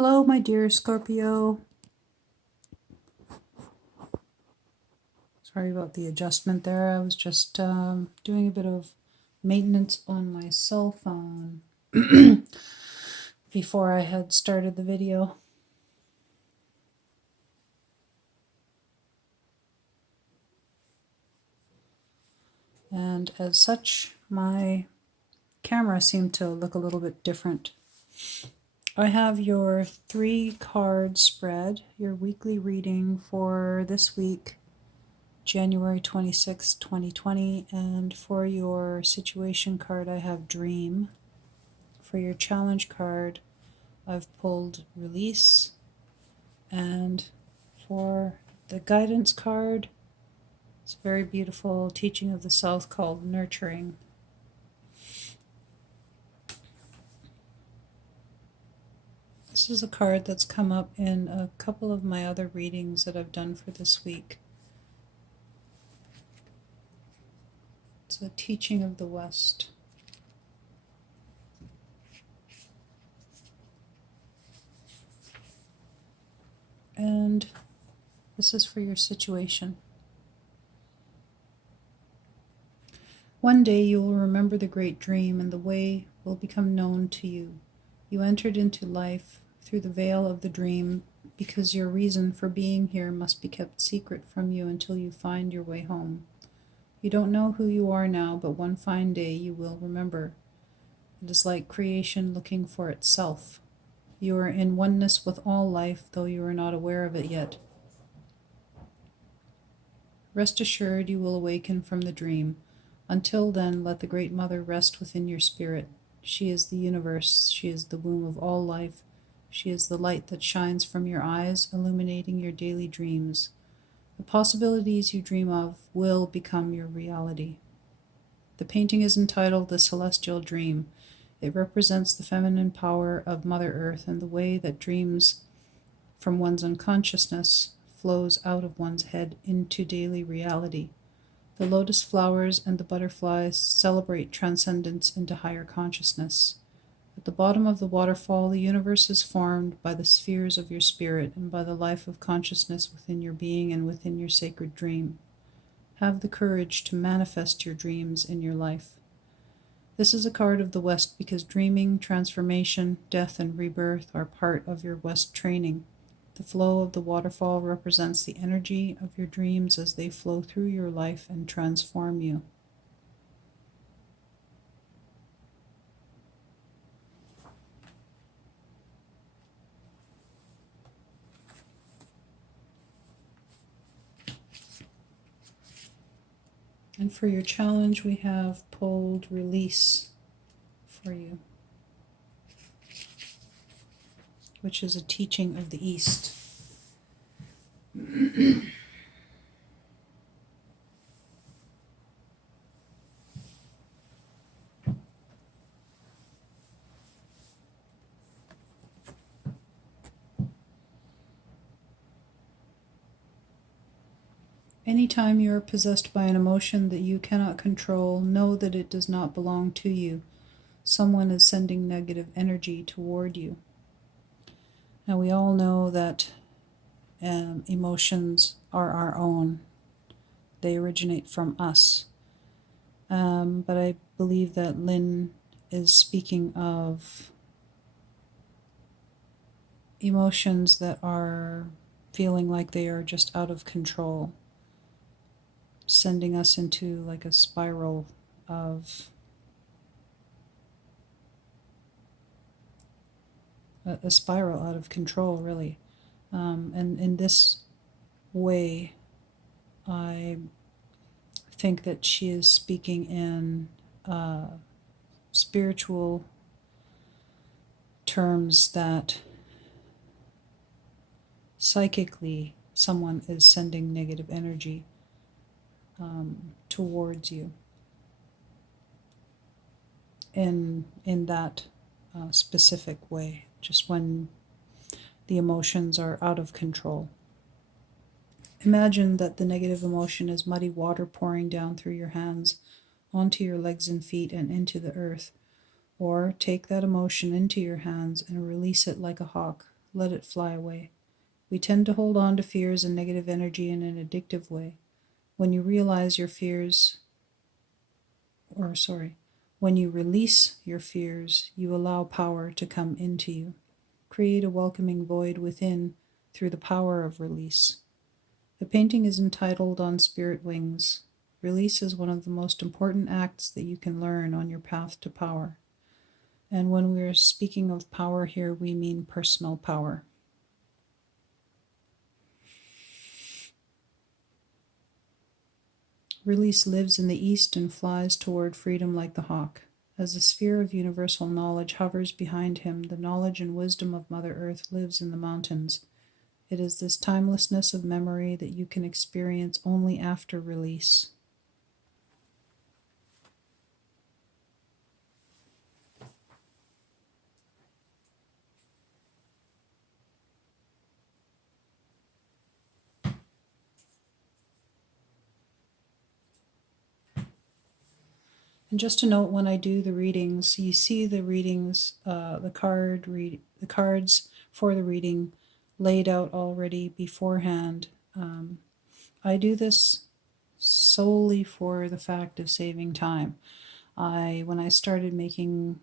Hello, my dear Scorpio. Sorry about the adjustment there. I was just doing a bit of maintenance on my cell phone before I had started the video. And as such, my camera seemed to look a little bit different. I have your 3-card spread, your weekly reading for this week, January 26, 2020, and for your situation card I have Dream. For your challenge card I've pulled Release, and for the guidance card it's a very beautiful teaching of the South called Nurturing. This is a card that's come up in a couple of my other readings that I've done for this week. It's a teaching of the West. And this is for your situation. One day you will remember the great dream, and the way will become known to you. You entered into life through the veil of the dream, because your reason for being here must be kept secret from you until you find your way home. You don't know who you are now, but one fine day you will remember. It is like creation looking for itself. You are in oneness with all life, though you are not aware of it yet. Rest assured you will awaken from the dream. Until then, let the Great Mother rest within your spirit. She is the universe. She is the womb of all life. She is the light that shines from your eyes, illuminating your daily dreams. The possibilities you dream of will become your reality. The painting is entitled The Celestial Dream. It represents the feminine power of Mother Earth and the way that dreams from one's unconsciousness flows out of one's head into daily reality. The lotus flowers and the butterflies celebrate transcendence into higher consciousness. At the bottom of the waterfall, the universe is formed by the spheres of your spirit and by the life of consciousness within your being and within your sacred dream. Have the courage to manifest your dreams in your life. This is a card of the West because dreaming, transformation, death, and rebirth are part of your West training. The flow of the waterfall represents the energy of your dreams as they flow through your life and transform you. And for your challenge, we have pulled Release for you, which is a teaching of the East. Anytime you are possessed by an emotion that you cannot control, know that it does not belong to you. Someone is sending negative energy toward you. Now, we all know that emotions are our own. They originate from us. But I believe that Lynn is speaking of emotions that are feeling like they are just out of control, sending us into like a spiral of a spiral out of control, really. And in this way, I think that she is speaking in spiritual terms, that psychically someone is sending negative energy towards you in that specific way, just when the emotions are out of control. Imagine that the negative emotion is muddy water pouring down through your hands, onto your legs and feet, and into the earth. Or take that emotion into your hands and release it like a hawk, let it fly away. We tend to hold on to fears and negative energy in an addictive way. When you realize your fears, when you release your fears, you allow power to come into you. Create a welcoming void within through the power of release. The painting is entitled On Spirit Wings. Release is one of the most important acts that you can learn on your path to power. And when we're speaking of power here, we mean personal power. Release lives in the east and flies toward freedom like the hawk. As the sphere of universal knowledge hovers behind him, the knowledge and wisdom of Mother Earth lives in the mountains. It is this timelessness of memory that you can experience only after release. And just to note, when I do the readings, you see the readings, the cards for the reading laid out already beforehand. I do this solely for the fact of saving time. When I started making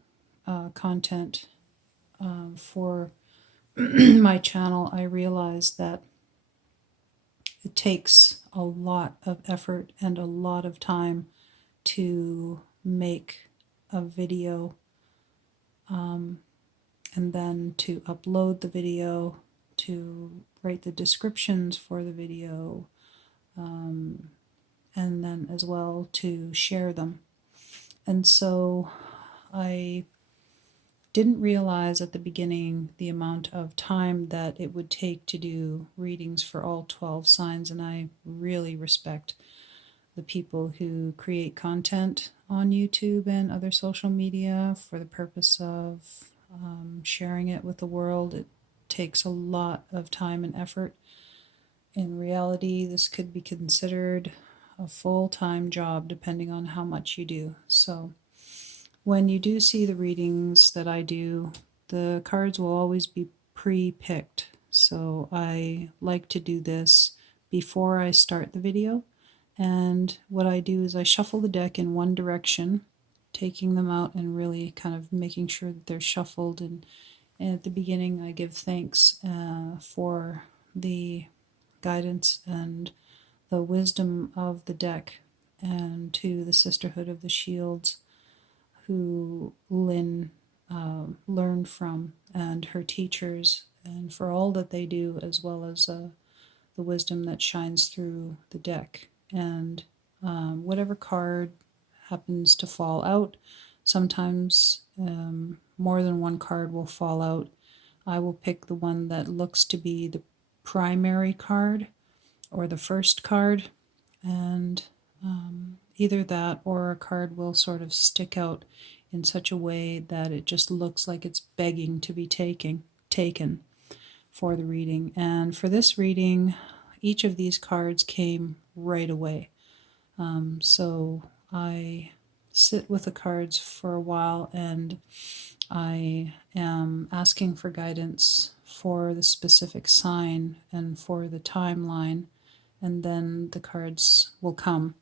content for my channel, I realized that it takes a lot of effort and a lot of time to make a video and then to upload the video, to write the descriptions for the video, and then as well to share them. And so I didn't realize at the beginning the amount of time that it would take to do readings for all 12 signs, and I really respect the people who create content on YouTube and other social media for the purpose of sharing it with the world. It takes a lot of time and effort. In reality, this could be considered a full-time job depending on how much you do. So when you do see the readings that I do, the cards will always be pre-picked. So I like to do this before I start the video. And what I do is I shuffle the deck in one direction, taking them out and really kind of making sure that they're shuffled. And at the beginning, I give thanks for the guidance and the wisdom of the deck, and to the Sisterhood of the Shields, who Lynn learned from, and her teachers, and for all that they do, as well as the wisdom that shines through the deck. And whatever card happens to fall out, sometimes more than one card will fall out. I will pick the one that looks to be the primary card or the first card, and either that or a card will sort of stick out in such a way that it just looks like it's begging to be taken for the reading. And for this reading, each of these cards came right away. So I sit with the cards for a while, and I am asking for guidance for the specific sign and for the timeline, and then the cards will come.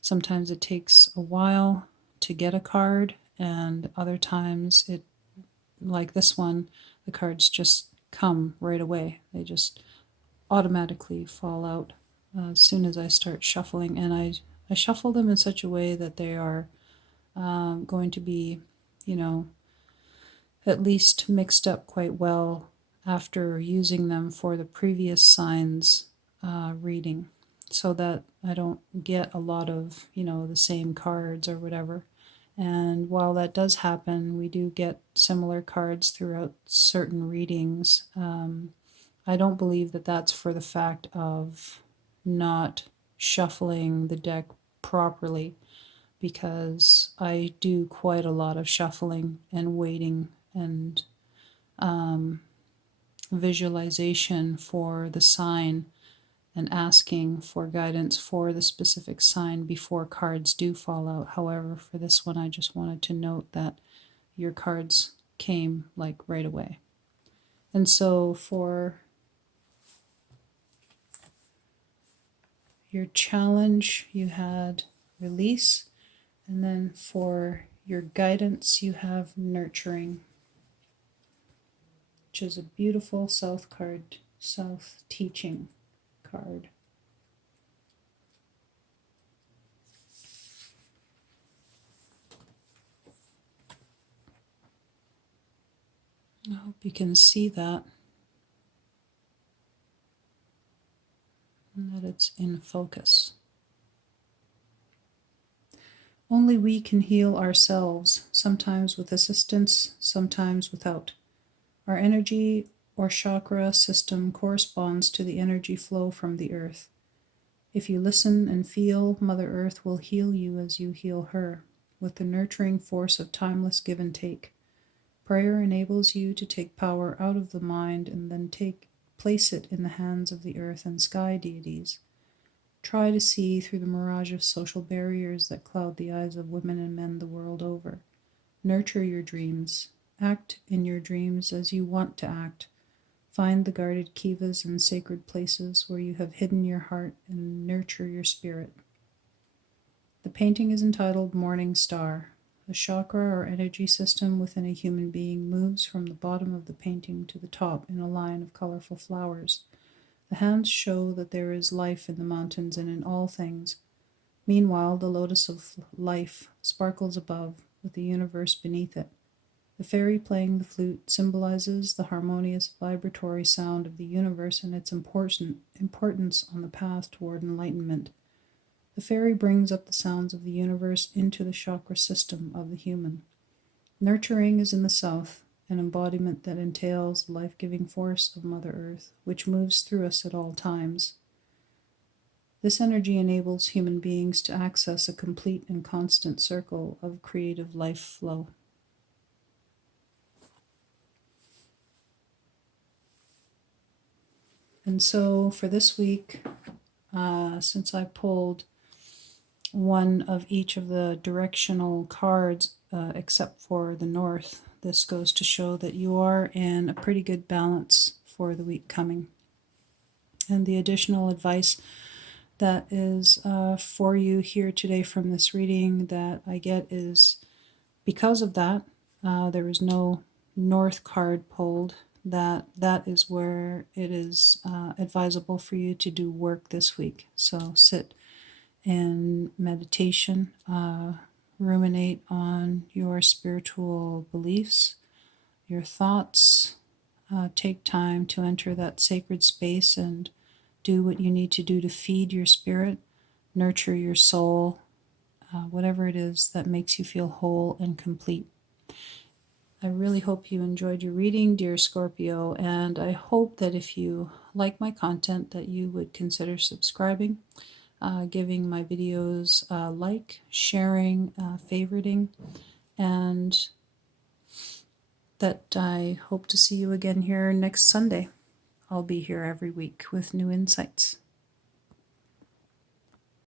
Sometimes it takes a while to get a card, and other times it, like this one, the cards just come right away. They just automatically fall out as soon as I start shuffling, and I shuffle them in such a way that they are going to be, at least mixed up quite well after using them for the previous signs reading, so that I don't get a lot of, the same cards or whatever. And while that does happen, we do get similar cards throughout certain readings. I don't believe that that's for the fact of not shuffling the deck properly, because I do quite a lot of shuffling and waiting and visualization for the sign, and asking for guidance for the specific sign before cards do fall out. However, for this one, I just wanted to note that your cards came like right away. And so for your challenge, you had release. And then for your guidance, you have nurturing, which is a beautiful South card, South teaching card. I hope you can see that and that it's in focus. Only we can heal ourselves, sometimes with assistance, sometimes without. Our energy or chakra system corresponds to the energy flow from the earth. If you listen and feel, Mother Earth will heal you as you heal her, with the nurturing force of timeless give and take. Prayer enables you to take power out of the mind and then place it in the hands of the earth and sky deities. Try to see through the mirage of social barriers that cloud the eyes of women and men the world over. Nurture your dreams. Act in your dreams as you want to act. Find the guarded kivas and sacred places where you have hidden your heart and nurture your spirit. The painting is entitled Morning Star. The chakra or energy system within a human being moves from the bottom of the painting to the top in a line of colorful flowers. The hands show that there is life in the mountains and in all things. Meanwhile, the lotus of life sparkles above, with the universe beneath it. The fairy playing the flute symbolizes the harmonious vibratory sound of the universe and its importance on the path toward enlightenment. The fairy brings up the sounds of the universe into the chakra system of the human. Nurturing is in the south, an embodiment that entails the life-giving force of Mother Earth, which moves through us at all times. This energy enables human beings to access a complete and constant circle of creative life flow. And so for this week, since I pulled one of each of the directional cards, except for the north, this goes to show that you are in a pretty good balance for the week coming. And the additional advice that is for you here today from this reading that I get is, because of that, there is no north card pulled, that is where it is advisable for you to do work this week. So sit in meditation, ruminate on your spiritual beliefs, your thoughts, take time to enter that sacred space and do what you need to do to feed your spirit, nurture your soul, whatever it is that makes you feel whole and complete. I really hope you enjoyed your reading, dear Scorpio, and I hope that if you like my content that you would consider subscribing, giving my videos a like, sharing, favoriting, and that I hope to see you again here next Sunday. I'll be here every week with new insights.